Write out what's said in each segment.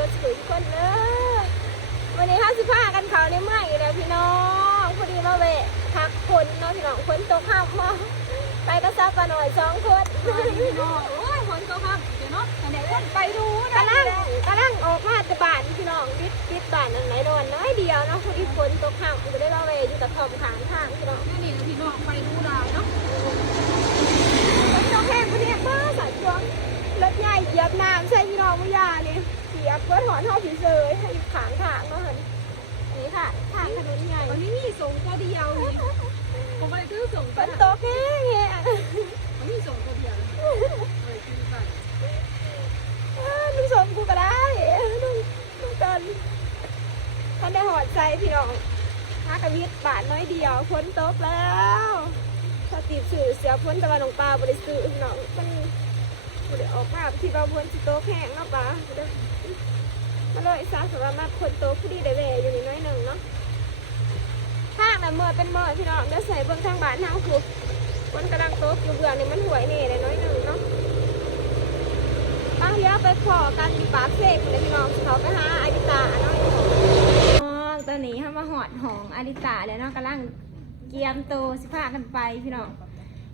รถสุดคนเด้อวันนี้55กันเขาในเมื่ออีกแล้วพี่น้องพอดีมาเวะพักคนเนาะพี่น้องคนตกห้ามมาไปกระซับปลาหน่อย2 คนพี่น้องโอ้ยคนก็ครับเดี๋ยวเนาะไหนคนไปดูนะกำลังออกมาจากบ้านพี่น้องปิดบ้านอันไหนโดนน้อยเดียวเนาะพอดีฝนตกห้ามก็ได้มาเวะอยู่กับทอมขางทางพี่น้อง นี่พี่น้องไปดูได้เนาะพี่น้องแห้งคนนี้บ้าสายช่วงรถใหญ่เหยียบน้ำใช่พี่น้องมุยานี่เหยียบเพื่อถอนท่อผีเสยให้อยู่ขางทางเนาะนี่ค่ะทางถนนใหญ่วันนี้มีส่งตัวเดียวนี่ผมไปซื้อส่ง ฝนตกแห้งแห้งวันนี้ส่งตัวเดียวเลยซื้อไปลุงสมกูก็ได้ลุงกันท่านได้หอดใจพี่น้องหากระวิดบาทน้อยเดียวฝนตกแล้วถ้าติดสื่อเสียพ้นแต่ว่าน้องปลาบริสุทธิ์พี่น้องมันบริออกมาที่เราพ้นสิโตแห้งเนาะปลามาเลยซาสำหรับมาคนโตผู้ดีได้แหวอยู่นิดน้อยหนึ่งเนาะทางน่ะเมื่อเป็นเมื่อพี่น้องเดี๋ยวใส่เบื้องทางบ้านทางคือคนกำลังโตอยู่เบื้องนี่มันหวยนี่เลยน้อยหนึ่งเนาะบางทีไปขอกันปากเสกเลยพี่น้องเขาไปหาอาดิตาเนาะตอนนี้เขามาหอดหองอาดิตาแล้วเนาะกำลังเกียมโตสิพากันไปพี่น้อง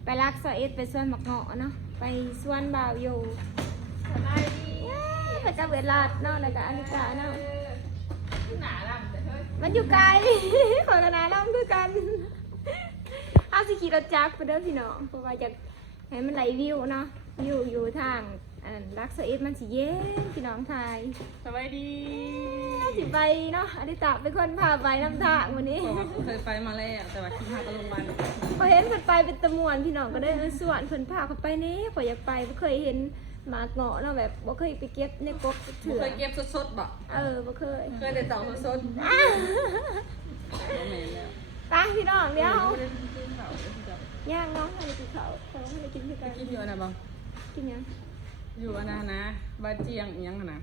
ไปรักซอยเอสไปส่วนหมักเงาะเนาะไปส่วนบ่าวอยู่พระเจ้าเวลาเนาะแล้วก็อาดิตาเนาะมันอยู่ไกลขอกันนะน้องด้วยกันเอาสิขี่รถจักรไปเด้อพี่น้องเพราะว่าจะให้มันไหลวิวเนาะวิวอยู่ทางรักเสมันสิเย็นพี่น้องไทยสบายดีสิไปเนาะอดิตาเป็นคนพาไปน้ำทางวันนี้เคยไปมาแล้วแต่ว่าที่พาก็ลงมาพอเห็นเพิ่นไปเป็นตะมวนพี่น้องก็ได้ส่วนเพิ่นพาเขาไปนี่พออยากไปบ่เคยเห็นหมากเงาะเนาะแบบบ่เคยไปเก็บในกบเถื่อเคยเก็บสดๆบ่บ่เคยแต่เต่าสดไปพี่น้องเดี๋ยวย่างเนาะให้กินข้าวเขาให้กินด้วยกันกินอยู่นะบ้างกินยังอยู่อันนั้นนะบาเจียงยังนะ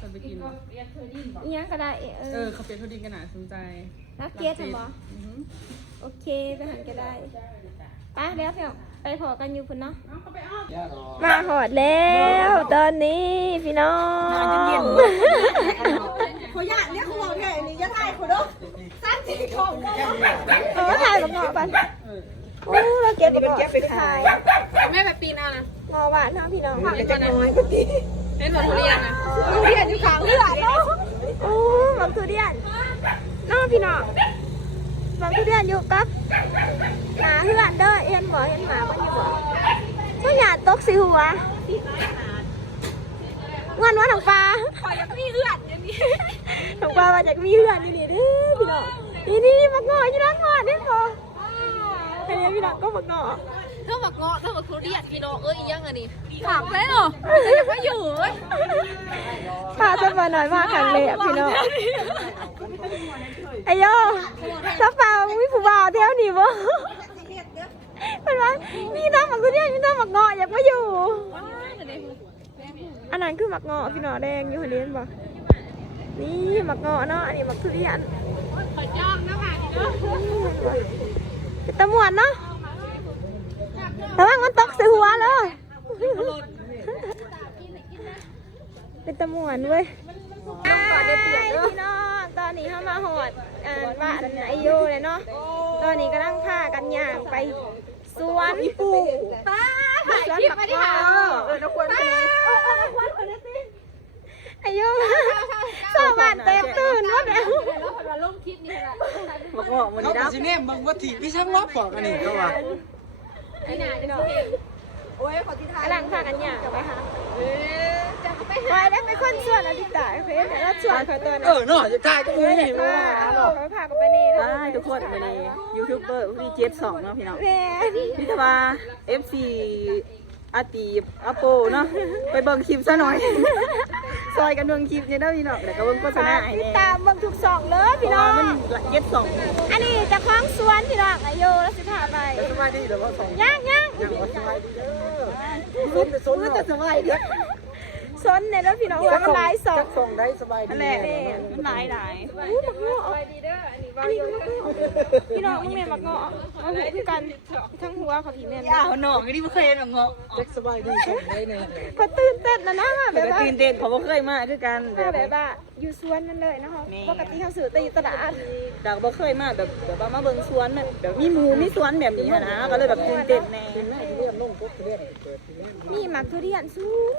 จะไปกินยังก็ได้เขาเป็นทุดินกันนะสนใจนักเก็ตเหรอโอเคไปหันก็ได้ไปแล้วพี่น้องไปพอกันอยู่พุ่นเนาะมาหอดแล้วตอนนี้พี่น้องขอญาติเนี่ยเขาบอกไงนี่ยังไงขอดูสั้นสีทองถ่ายกับหมอปันโอ้เราเก็บกับหมอไปขายแม่แบบปีน่ะนะหมอหวานทั้งพี่น้องผักจะน้อยก็ดีเห็นหมดทุเรียนนะทุเรียนอยู่ข้างเรือเนาะโอ้หมอทุเรียนน้องพี่น้องหมอทุเรียนอยู่กับหาเพื่อนเด้อเห็นบ่เห็นหมามันอยู่บ่ก็อย่าตกสิหัวเงินว่าหนังปลาขออยากมีเอื้อนอย่างนี้หนังปลามาจากมีเพื่อนนี่เด้อพี่น้องนี่มักงออยู่ด้านหน้านี่พอเฮ้ยพี่น้องก็มักงอถ้าหมักเงาะถ้าหมักทุเรียนพี่น้องยังอันนี้ถามเลยเหรอยังไม่อยู่พาจะมาหน่อยมาขังเลยพี่น้องไอ้โย่ถ้าเปล่ามีผู้บ่าวเที่ยวนี่บ่เป็นไรมีน้ำหมักทุเรียนมีน้ำหมักงออยากมาอยู่อันนั้นคือหมักงอพี่น้องแดงอยู่เห็นบ่นี่หมักงอเนาะอันนี้หมักทุเรียนขอจ้องนะค่ะพี่น้องเป็นตะมวนเนาะระวังมันตกใส่หัวเลยเป็นตะมวนเว้ยพี่น้องตอนนี้เข้ามาหอดบ้านไอโยเลยเนาะตอนนี้กำลังพากันย่างไปสวนปูป้าสวนปักกอไอโยชาวบ้านเต็มตื่นหมดแล้วเขาจะสิเนี่ยบางวัตถุพี่ช่างรอบฝอกอันนี้เขาว่านี่นาพี่น้องโอ้ยขอที่ท้ายหลังพากันย่างไปค่ะไปได้ไปคนส่วนอธิตาเพื่อนแต่ละส่วนคอยตัวนั้นเนาะจะถ่ายก็ไม่เห็นว่าพากันไปนี่ได้ทุกคนไปในยูทูบเบอร์พี่เจฟ2เนาะพี่น้องพี่ธวา FC อาตีอาโปเนาะไปเบิ่งคลิปซะหน่อยซอยกันเบิ่งคลิปเนี่ยได้พี่น้องแต่ก็เบิ่งโฆษณาติดตามเบิ่งทุก2เลยพี่น้องมันเจ็ด2อันนี้จะคล้องสวนพี่น้องอายุแล้วสิพาไปสบายดีหรือว่า2ย่างสบายดีเด้อจะสบายดี ซนเนี่ยแล้วพี่น้องว่ามันหลายสอง ส่งได้สบายดี นั่นแหละมันหลาย อู้มักเงาะอันนี้มักเงาะพี่น้องมึงแม่มักเงาะเอาหูคือกันทั้งหัวเขาพี่แม่ ๆย่าหนองนี่บ่เคยเห็นหรอกเงาะ เจ็กสบายดีส่งได้เนี่ย พอตื่นเต้นนะนะแบ เดี๋ย บ ว ว่า ตื่นเต้นเขาบ่เคยมาคือกัน แบบว่าอยู่สวนนั่นเลยนะคะปกติเขาซื้อแต่อยู่ตลาด ดาวบ่เคยมาแบบว่ามาเบิ่งสวนแบบมีหมู่มีสวนแบบนี้นะก็เลยแบบตื่นเต้นแน่ เป็นแม่เรียนลงปุ๊บเรียนเปิดเรียน นี่หมักทุเรียน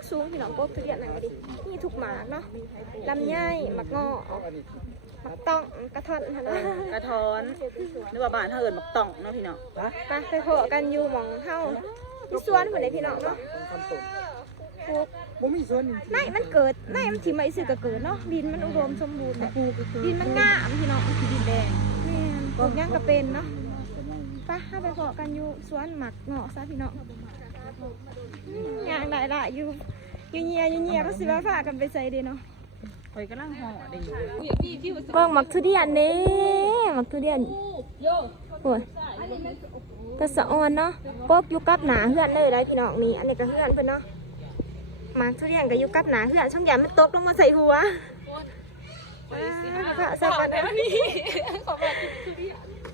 สูงพี่น้องกบทุเรียนนั่นก็ดินี่ทุกหมากเนาะลำไยหมักงอ อันนี้ หมักต้องกระท่อนหั่นนะ กระท้อนหรือว่าบ้านเฮาเอิ้นบักต่องเนาะพี่น้อง ฮะ ไปโผล่กันอยู่หมองเฮาที่สวนเหมือนในพี่น้องเนาะ ทำตุ่ม ปลูก บ่มีส่วนจริง ในมันเกิดในมันที่ไม่ซื้อก็เกิดเนาะดินมันอุดมสมบูรณ์แบบดินมันงามพี่น้องที่ดินแดงแม่นปลูกหยังก็เป็นเนาะไปเฮาไปโผล่กันอยู่สวนหมักเงาะซะพี่น้องอย่างหลายๆอยู่เงียก็สิว่าพากันไปใส่เด้เนาะ ข่อยกำลังห่อได้อยู่ เบิ่งหมักทุเรียนนี่หมักทุเรียนโอ้ยกระสะออนเนาะปบอยู่กับหนาเฮือนเลยได้พี่น้องนี่อันนี้ก็เฮือนเพิ่นเนาะหมักทุเรียนก็อยู่กับหนาเฮือนช่องยามมันตกลงมาใส่หัวพระสบาย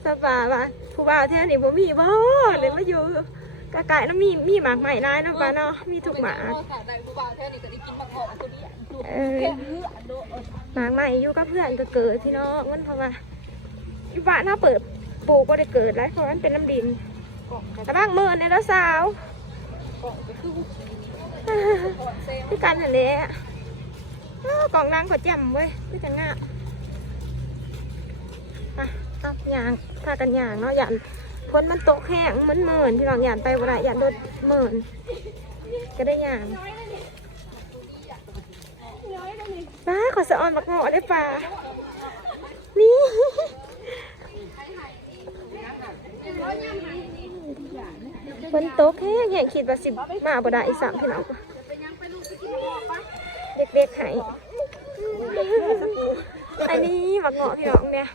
สบายว่ะผู้บ่าวแท้นี่บ่มีบ่เลยมาอยู่กะไก่แล้วมีหมากใหม่ได้เนาะป้าเนาะมีทุกหมากหมากใหม่อยู่กับเพื่อนก็เกิดพี่น้องมันเพราะว่าอยู่บ้านถ้าเปิดปลูกก็ได้เกิดแล้วเพราะมันเป็นน้ำดินแต่บ้างเมื่อในแล้วสาวที่กันหันเลยกล่องนางขอแจ่มเว้ยพี่จะง่าครับยางพากันยางเนาะยันพ้นมันตกแห้งมันเหมือนที่เรายันไปบ่ได้ยันโดนเหมือนก็ได้ยางป้าขอสะออนบักเงาะได้ป่านี่ฝนตกแห้งแห้งคิดว่าสิมาบ่ได้อีสามพี่น้องเด็กๆให้อันนี้บักเงาะพี่น้องเนี่ย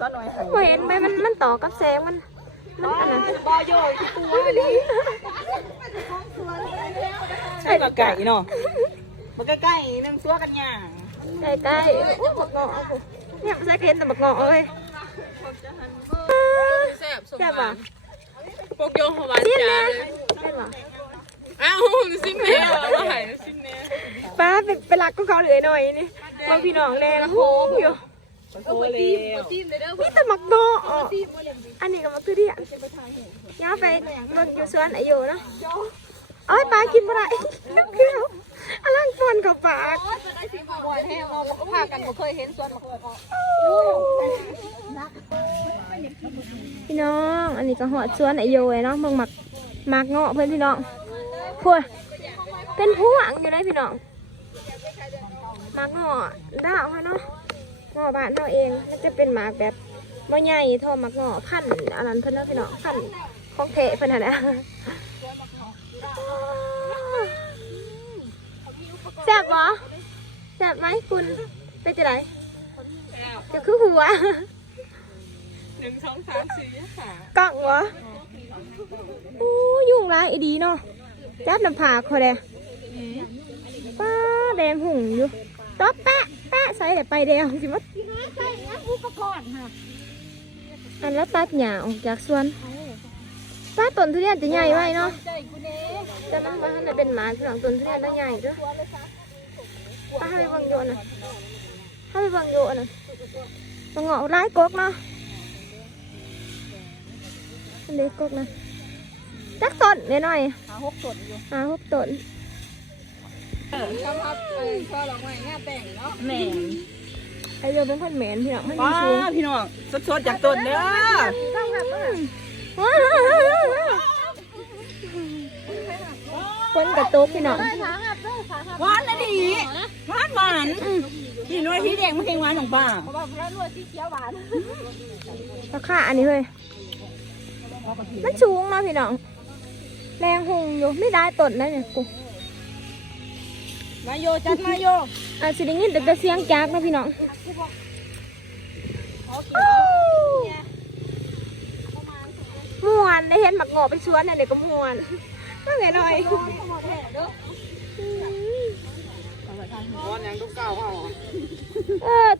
ตอนน้อย เห็นไหมมันต่อกับแสงมันอันนั้น บ่โยที่ตัวนี่ใช่บักไก่เนาะบักไก่นึงซัวกันย่าง ใกล้ๆบักเงาะเนี่ยไม่ใช่เห็นแต่บักเงาะเลย แซ่บสม ใช่ บั ป่ะ ติพวกโยงหวาน จิ้ม จ้า นะ เลย ใช่ป่ะ อ้าวซิมเน่ว่าหายซิมเน่ ป้าเป็นรักก็เขาเลยหน่อยนี่บางพี่น้องแดงโหอยู่ โอ้เลย นี่แต่บักเงาะอันนี้ก็บักคือเดียย่าไปเบิ่งอยู่สวนไอโยนะเอ้ยปลากินบ่ได้คืออลังฟอนกับปาก พากันบ่เคยเห็นสวนบัก พี่น้องอันนี้ก็หอดสวนไอโยเนาะเบิ่งหมักเงาะเพื่อนพี่น้องพัวเป็นพวงอยู่ได้พี่น้องหมักเงาะดาวเขาเนาะเงาะบ้านเราเองมันจะเป็นหมากแบบบ่ใหญ่เท่าหมักเงาะพันธุ์อันนั้นเพิ่นเนาะพี่น้องพันธุ์ของเทเพิ่นน่ะนะแซ่บบ่แซ่บไหมคุณเป็นจะไดจะคือหัว 1 2 3 4 5 กล่องวะโอ้ยุ่งไรไอ้ดีเนาะจับน้ำผากเขาเลยป้าแดงหุ่งอยู่ต๊อปแปะแปะใส่แต่ไปแดงจิมัดอันแล้วตัดหญ้าออกจากสวนป้าต้นทุเรียนจะใหญ่ไว้เนาะแต่มันว่ามันเป็นหมาที่หลังต้นทุเรียนน่าใหญ่ด้วยป้าให้ไปเบิ่งโยนน่ะให้ไปเบิ่งโยนน่ะมันเงาะร้ายกกเนาะอันนี้กกนะจักต้นหน่อย6 ต้นอยู่6 ต้น สำหรับช่อดอกไม้งานแต่งเนาะ แม่ ไอเรือเป็นคนแหมนพี่น้องมัน ป้า มีสูง พี่น้องสดๆจากต้นเด้อ คนกระตกพี่น้อง หวานนะดิหวานพี่น้อยพี่แดงมันเค็งหวานของป้า ราคาอันนี้เลยมันสูงเนาะพี่น้องแรงหงอยู่ไม่ได้ต้นนะเนี่ยกู มาโยจัดมาโย อาจจะได้ยินแต่เสียงจากนะพี่น้องม่วนได้เห็นหมักงอไปสวนเนี่ยเด็กก็ม่วนว่าไงหน่อย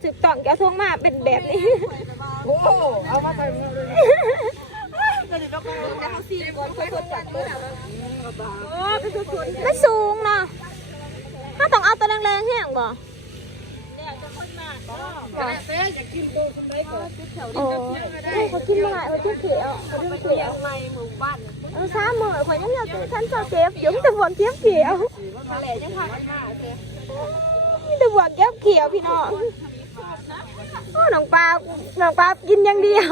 ถึกต้องแกทงมาเป็นแบบนี้ โอ้เอามาใส่หมดเลย มันสูงเนาะถ้าต้องเอาตัวแรงๆแห้งบ่โอ้เขากินมาเขาเขียวเขาเขียวในหมู่บ้านซ้ำมือข่อยยังอยากท่านเจ้าเก็บยุ่งแต่บวกเก็บเขียวมีแต่บวกเก็บเขียวพี่น้องน้องปลากินอย่างเดียว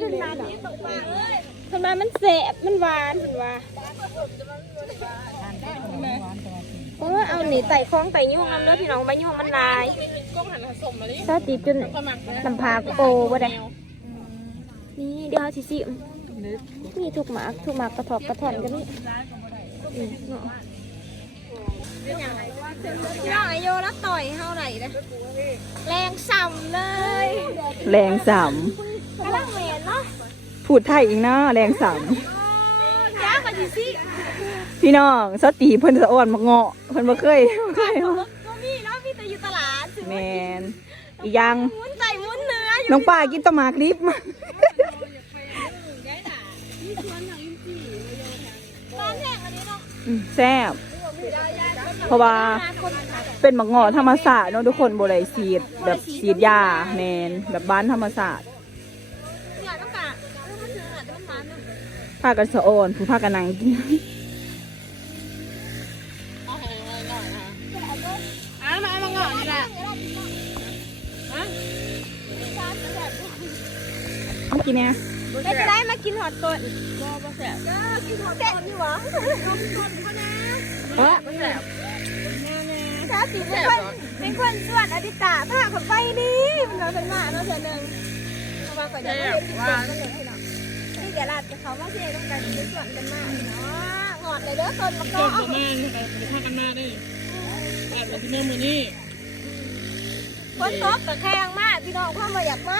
กินมาดีตกปลาเลยทำไมมันแสบมันหวานเห็นว่าเอาหนีไต่คล้องไต่ยุ่งน้ำเลือดพี่น้องใบยุ่งมันลายซาติจนลำพาโปบ่ได้นี่เดี๋ยวสินี่ถูกหมากกระถอบกระถอนกันนี่น้องไอโยแล้วต่อยเท่าไหร่นะแรงสั่มเลย แรงสาม กำลังเหม็นเนาะ พูดไทยอีกเนาะแรงสาม จ้ากันสิ พี่น้องสตีเพิ่นสะอ่อนมาเงาะเพิ่นบ่เคย ก็มีเนาะมีแต่อยู่ตลาด แมนอีกอยัง มุนไก่มุนเนื้ออยู่ น้องป้ากินตะหมากลิบมา บ้านแห้งอันนี้เนาะ แซ่บเพราะว่าเป็นหมักเงาะธรรมศาสตร์เนาะทุกคนบ่ได้ฉีดแบบฉีดยาแมนแบบบ้านธรรมศาสตร์ เนี่ยต้องกะมันถึงอ่ะแต่มันมัน พากันสะอ่อนผู้พากันนั่งกิน มาเงาะนี่แหละ เอากินเนี่ย ไม่จะได้มากินหอดต้นก็แซ่บกินหอดต้นนี่หวะ เออ ชาติเป็นคนส่วนอดิตาผ้าขนไปดีมันเราเป็นหมาเนาะเสือหนึ่งเพราะว่าก่อนจะเห็นที่ส่วนกันเลยเนาะนี่เดี๋ยวเราจะเขาว่าเท่ต้องการที่ส่วนกันมากเนาะหอดเลยเด้อต้นมะกอก ประมาณพากันมาดิแอบที่เมื่อมือนี่ คนตบกับแข้งมากพี่น้องพ่อมาอยากมา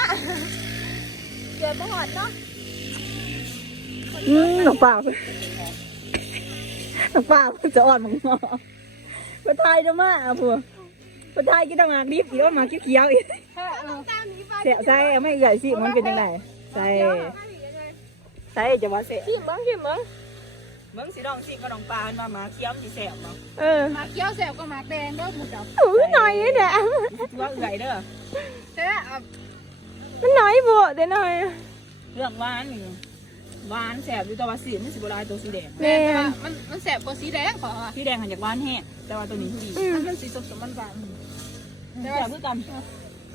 เกิดบ่หอดเนาะ น้องป้าเพิ่นน้องป้าเพิ่นจะอ่อนหมักเงาะเพิ่นทายจะมาผัวเพิ่นทายกินตะหมากลิบอีกว่าหมากเขียวๆอีก เสียใส่ไม่ใหญ่สิมันเป็นยังไงใส่จะว่าเสีย ชิมบ้าง เบิ้งสีดองสิก็น้องปลามาหมาเคี้ยวสีแสบเนาะ มาเกี้ยวแสบก็มาแดงก็หมูจับ หน่อยนี่แหละ ว่าเอื่อยเด้อ แต่ มันน้อยโบเดี๋ยวหน่อย เรื่องหวานนี่หวานแสบอยู่แต่ว่าสีมันสีโบราณตัวสีแดง แม่มันแสบกว่าสีแดงขอ สีแดงหันจากหวานแห้งแต่ว่าตัวนี้ผู้ดีมันสีสดมันหวานแสบเพื่อกัน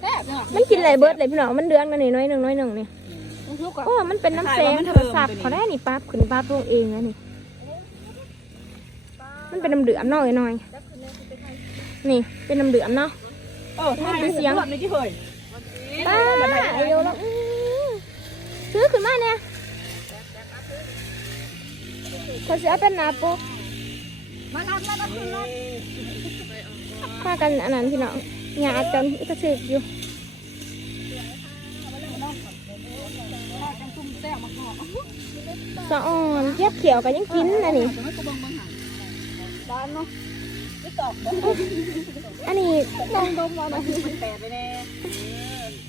แสบเนาะ มันกินอะไรเบิร์ดเลยพี่น้องมันเดือนกันนี่น้อยหนึ่งนี่ มันทุกข์ โอ้มันเป็นน้ำแสงโทรศัพท์เขาได้นี่ปั๊บขึ้นปั๊บลงเองนะนี่มันเป็นน้ำเดือมหน่อยนี่เป็นน้ำเดือมเนาะ ทายเสียงแบบนี้ที่เคย ป้าไอโยแล้วซื้อขึ้นมาเนี่ยเขาเสียเป็นนาโปมากันอันนั้นพี่น้องหยาจนกระสืบอยู่สะอ่อนเย็บเขียวกันยังกินนะนี่อันนี้ลองดมมาหน่อย แปดไปแน่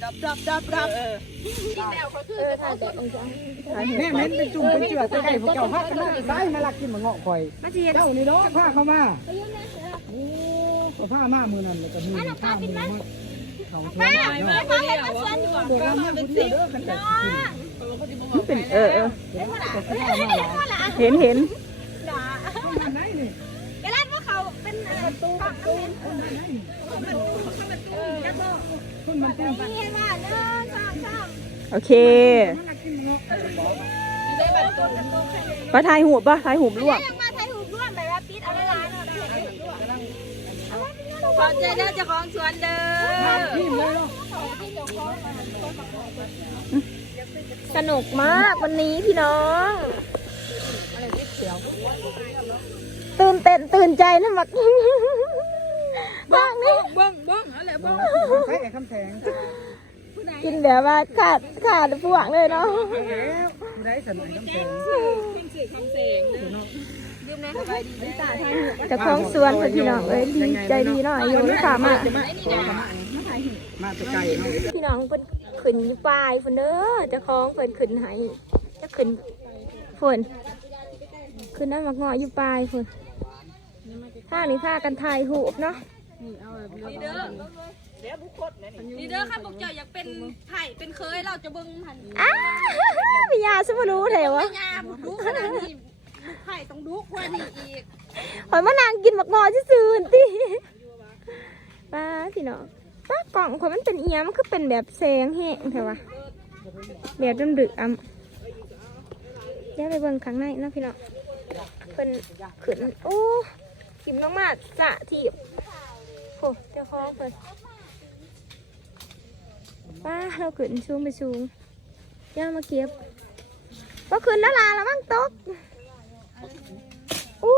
ดับถ่ายแบบองจัง แม่เม็ดเป็นจุ่มเป็นเจือจะได้พวกเจ้าพากันมาได้มาลักกินหมักเงาะข่อย มาเจีย เจ้านี่เนาะพาเข้ามาโอ้ก็พามามือนั่นเลยก็มีข้าวมือมาเขาชวนเนาะ มาให้มาชวนอยู่ เดี๋ยวเรามาเป็นสิเด้อกันแต่กิน มันเป็นก็ข้าวมาหลาย เห็น คนไหนนี่ กระดานว่าเขาเป็นประตูฝั่งน้ำเป็น คนมันเต็ม นี่เห็นว่าเด้อซ้ำ โอเค มาลักกินหมักเงาะ ปลาทายหูบป่ะทายหูบลวก ยังมาไทยหูร่วมแบบว่าปิดเอาละลายเนาะขอบใจเด้อเจ้าของสวนเด้อ พี่เลยเนาะ สนุกมากวันนี้พี่น้องตื่นเต้นตื่นใจนะมักบ้างนี่ เบิ้งอะไรบ้าง ใช้ไอ้คำแสง กินแบบว่าขาดพวกเลยเนาะ แล้วผู้ใดสมัยคำแสง คำเสียง เนาะ ดื่ม แต่ของสวนเพิ่นพี่น้องเอ้ยดีใจดีเนาะอายุค่ะมา มาแต่ไกลเนาะ พี่น้องเพิ่นขึ้นอยู่ปลายพุ่นเด้อเจ้าของเพิ่นขึ้นให้จะขึ้นพุ่นขึ้นน้ำมักงออยู่ปลายพุ่นถ้านี่พากันถ่ายรูปเนาะ นี่เด้อค่ะพวกเจ้าอยากเป็นไผ่เป็นเคยเราจะเบิ่งหัน อ้าพี่ยาสมรู้แถวะ ยาบุดุขนาดนี้ไผ่ต้องดุกว่านี่อีก ข่อยมานางกินมักงอซื่อๆหั่นติป้าพี่น้องป้ากล่องข่อยมันเป็นเอียมนคือเป็นแบบแสงแห้งแถวะแบบดึกๆเดี๋ยวไปเบิ่งข้างในเนาะพี่น้องเพิ่นขึ้นโอ้ขิมลงมาสะถีบโอ้เจ้าของเพิ่นป้าเราขึ้นสูงไปสูงย่ามาเก็บก็ขึ้นนาลาแล้วมั่งตกอู้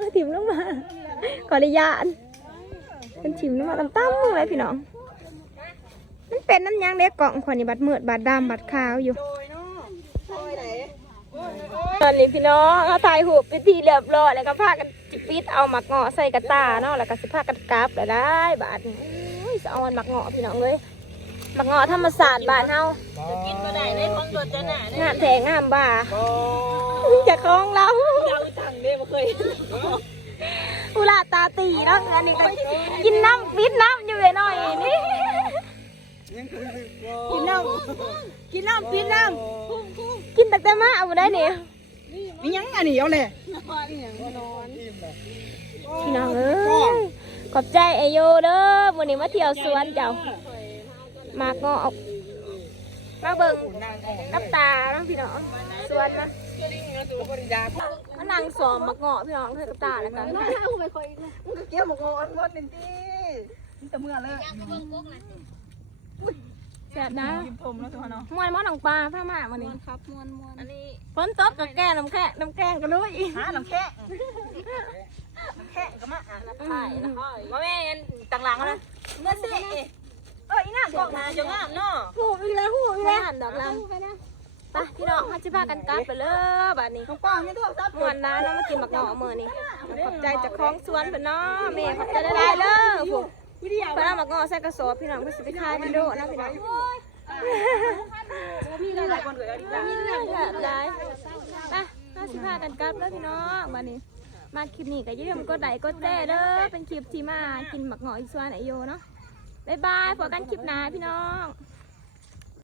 มาถิ่มลงมาขออนุญาตเป็นถิ่มลงมาตั้มๆเลยพี่น้องมันเป็นน้ำยางเด็กกล่องขวานี่บัดมืดบัดดำบัดขาวอยู่ตอนนี้พี่น้องเอาถ่ายหูปไปทีเรียบร้อยแล้วก็พากันจิปิดเอาหมักเงาะใส่กระตาเนาะแล้วก็สิพากันกราบแล้วได้บาดนี้อุ้ยสะออนหมักเงาะพี่น้องเลยหมักเงาะธรรมศาสตร์บ้านเฮา กินบ่ได้เลยของตัวจะหนา งามแถงงามบ่าจะคล้องเรา เราจังเด้บ่เคย อุลาตาตีเนาะอันนี้ก็กินน้ำปิดน้ำอยู่เลยหน่อยนี่ กินน้ำกินน้ำกินน้ กินตั้งแต่มาเอาได้เนี่ย ำมียังอันนี้เอาเลย พี่น้องเอ้ยขอบใจไอโยเด้อวันนี้มาเที่ยวสวนเจ้ามาก็เอามาเบิ่งกับตาเนาะพี่น้องสวนมามานั่งสอมมาเงาะพี่น้องเธอกับตาแล้วกัน มึงก็เกี่ยวหมกงอนหมดนี่ดินี่แต่เมื่อเลย แซ่บนะ กินทมแล้วทุกคนเนาะ มวนมอหนังปลาผ้ามาวันนี้ ครับมวนอันนี้ ฝนตกกับแก้น้ำแกงกันด้วย หาน้ำแข็งน้ำแข็งก็มาอ่ะน้ำไข่นะมาแม่นต่างหลังนะเมื่อสิอีน่ากอกนาจะงามเนาะ หูอีแล้วหันดอกลำไปพี่น้องฮัจิพากันกลับไปเลยบัดนี้ น้องป้าไม่ต้องซับ มวนนะน้องมากินหมักเงาะมื้อนี้ขอบใจจากคลองสวนเพิ่นเนาะแม่ขอบใจได้ๆเลยพวกเพิ่นเอาหมักเงาะใส่กระสอบพี่น้องเพิ่นสิไปขายเป็นโดนะพี่น้อง พี่ได้หลายคนเกิดอะไรกัน ได้ไปฮัจิพากันกลับแล้วพี่น้องบัดนี้มาคลิปนี้ก็อย่าลืมกดไลค์กดแชร์เด้อเป็นคลิปที่มากินหมักเงาะอีสวนไอโยเนาะบ๊ายบายพบกันคลิปหน้าพี่น้อง